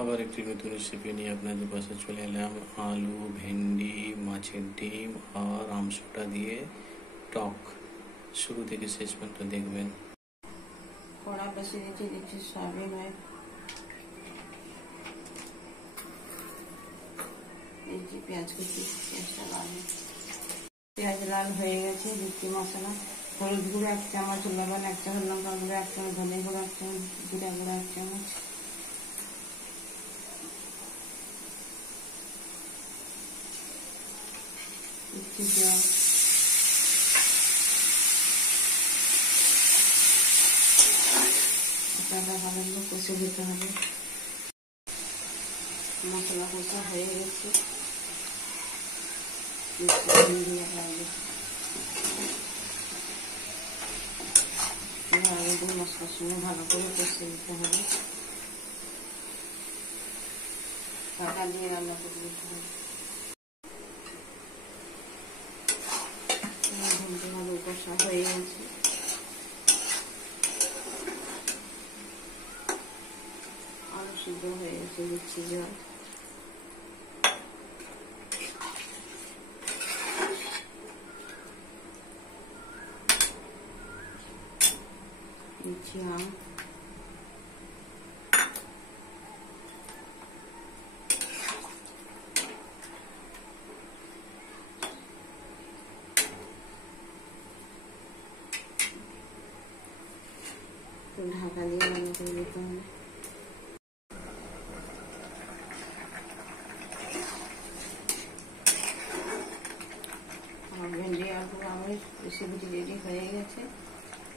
আবার একটি নতুন রেসিপি নিয়ে আপনাদের পাশে চলে এলাম। আলু, ভেন্ডি, মাছের ডিম আর আমসুটা দিয়ে টক। শুরু থেকে শেষ পর্যন্ত দেখবেন। কড়া বেশি দিচ্ছি সয়াবিন অয়েল। এই যে পেঁয়াজ কুচি, পেঁয়াজ লাল হয়ে গেছে। দিচ্ছি মশলা, হলুদ গুঁড়ো 1 চামচ, লবণ 1 চামচ, লঙ্কা গুঁড়ো 1 চামচ, ধনে গুঁড়ো 1 চামচ, জিরা গুঁড়ো 1 চামচ। দিচ্ছি জল, ভালো করে কষে দিতে হবে। মশলা কষা হয়ে গেছে। মশলার সঙ্গে ভালো করে কষে দিতে হবে। ঢাকা দিয়ে রান্না করে দিতে হবে। ভালো কষা হয়ে গেছে। আলু সিদ্ধ হয়ে গেছে। দিচ্ছি জল, দিচ্ছি আম, ঢাকা দিয়ে রান্না করে দিতে হবে। ভেন্ডি আলু আমের রেসিপিটি রেডি হয়ে গেছে।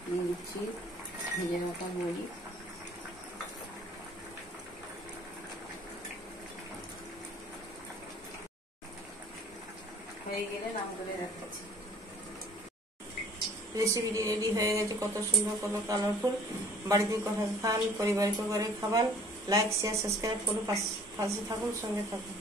দিয়ে দিচ্ছি ভেজে রাখা বড়ি। হয়ে গেলে নাম করে রাখাচ্ছি। রেসিপিটি রেডি হয়ে গেছে। কত সুন্দর, কত কালারফুল। বাড়িতে কথা খান, পরিবারকে করে খাবার। লাইক, শেয়ার, সাবস্ক্রাইব করুন, পাশে থাকুন, সঙ্গে থাকুন।